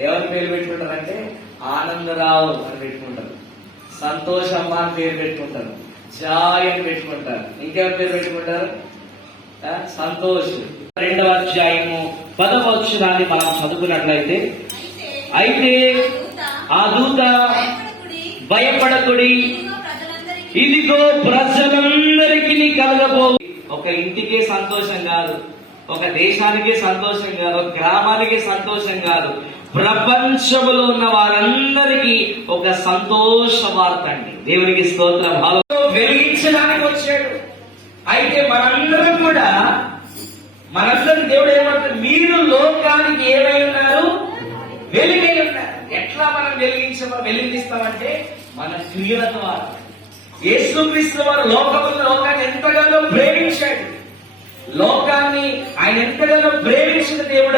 కదా ఎవరి పేరు పెట్టుకుంటారంటే ఆనందరావు అని పెట్టుకుంటారు. సంతోషమ్మ అని పేరు పెట్టుకుంటారు. జాయ్ అని పెట్టుకుంటారు. ఇంకెవరి పేరు పెట్టుకుంటారు? సంతోష్. రెండవ అధ్యాయము పదవ అక్షరాన్ని మనం చదువుకున్నట్లయితే అయితే ఆ దూత భయపడకుడి. ఇదిగో ప్రజలందరికీ కలగబో. ఒక ఇంటికే సంతోషం కాదు. ఒక దేశానికి సంతోషం కాదు ఒక గ్రామానికి సంతోషం కాదు. ప్రపంచంలో ఉన్న వారందరికీ ఒక సంతోష వార్త అండి. దేవునికి స్తోత్రం. వెలిగించడానికి వచ్చాడు. అయితే మనందరం కూడా మనందరం దేవుడు ఏమంటారు మీరు లోకానికి ఏమై ఉన్నారు? వెలుగై ఉన్నారు. ఎట్లా మనం వెలిగించ వెలిగిస్తామంటే మన క్రియల ద్వారా యేసుక్రీస్తు వారు లోకమున్న లోకాన్ని ఎంతగానో ప్రేమించారు. లోకాన్ని ఆయన ఎంతగానో ప్రేమించిన దేవుడు